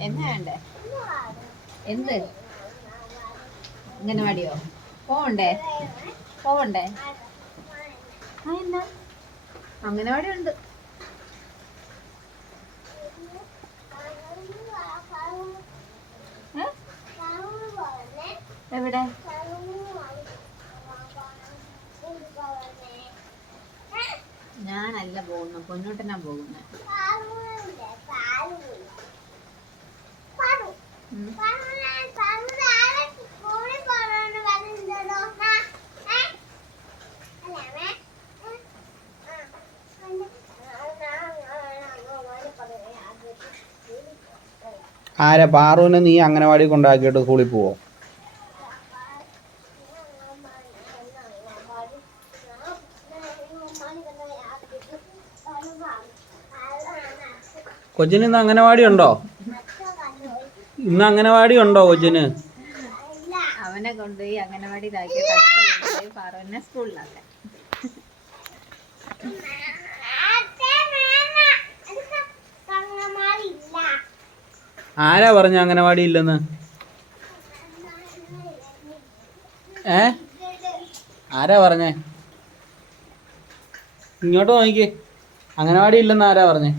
എന്നാ വേണ്ടേ? എന്ത്? അംഗനവാടിയോ പോവണ്ടേ? പോവണ്ടേ? ആ എന്നാ. അംഗനവാടി ഉണ്ട്? എവിടെ? ഞാനല്ല പോകുന്നു പൊന്നോട്ടനാ പോകുന്നത്. ആരാ പാറുവിനെ നീ അംഗനവാടി കൊണ്ടാക്കിയിട്ട് സ്കൂളിൽ പോവോ? കൊച്ചിന് ഇന്ന് അംഗനവാടി ഉണ്ടോ? ഇന്ന് അംഗനവാടി ഉണ്ടോ കൊച്ചിന്? അവനെ കൊണ്ടുപോയി അംഗനവാടിയിലാക്കി പാറുവിനെ സ്കൂളിലാക്കാൻ. ആരാ പറഞ്ഞ അംഗനവാടി ഇല്ലെന്ന്? ഏ? ആരാ പറഞ്ഞേ? ഇങ്ങോട്ട് നോക്കിക്കേ. അംഗനവാടി ഇല്ലെന്ന് ആരാ പറഞ്ഞേ?